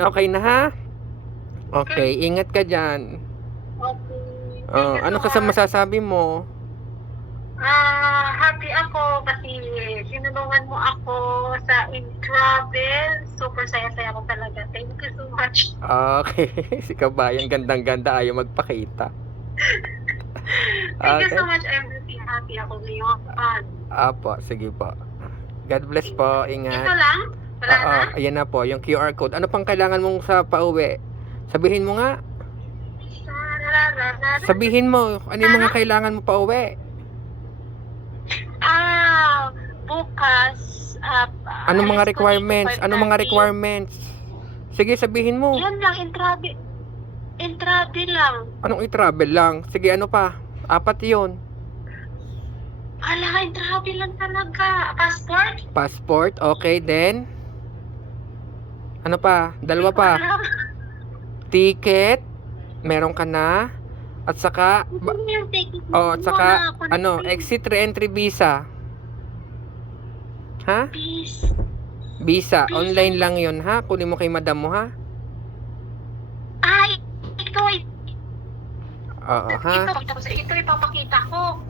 Okay na ha? Okay, ingat ka dyan. Okay. You ano ka sa masasabi mo? Ah, happy ako kasi sinulungan mo ako sa in-travel. Super saya-saya ko talaga. Thank you so much. Okay, si Kabayan gandang-ganda ayaw magpakita. Thank you Okay. so much. I'm really happy ako ngayon. Apo, sige po. God bless po, ito ingat. lang? Wala Oo, na? ayan na po, yung QR code. Ano pang kailangan mong sa pauwi? Sabihin mo nga. Sabihin mo, ano yung mga kailangan mo pauwi? Ah, bukas. ah, Anong mga alis ko requirements? dito, Anong mga 5:30. requirements? Sige, sabihin mo. Yan lang, in-travel. In-travel lang. Anong i-travel lang? Sige, ano pa? Apat yun. Ala, in-travel lang talaga. Passport? Passport, okay, then? Ano pa? Dalawa pa. Ticket, meron ka na. At saka, ba- oh, at saka, ano, exit re-entry visa. Ha? Visa, online lang yun, ha? Kunin mo kay madam mo, ha? Ay, ito, ito, Oo, ha? ito, ito, ito ipapakita ko.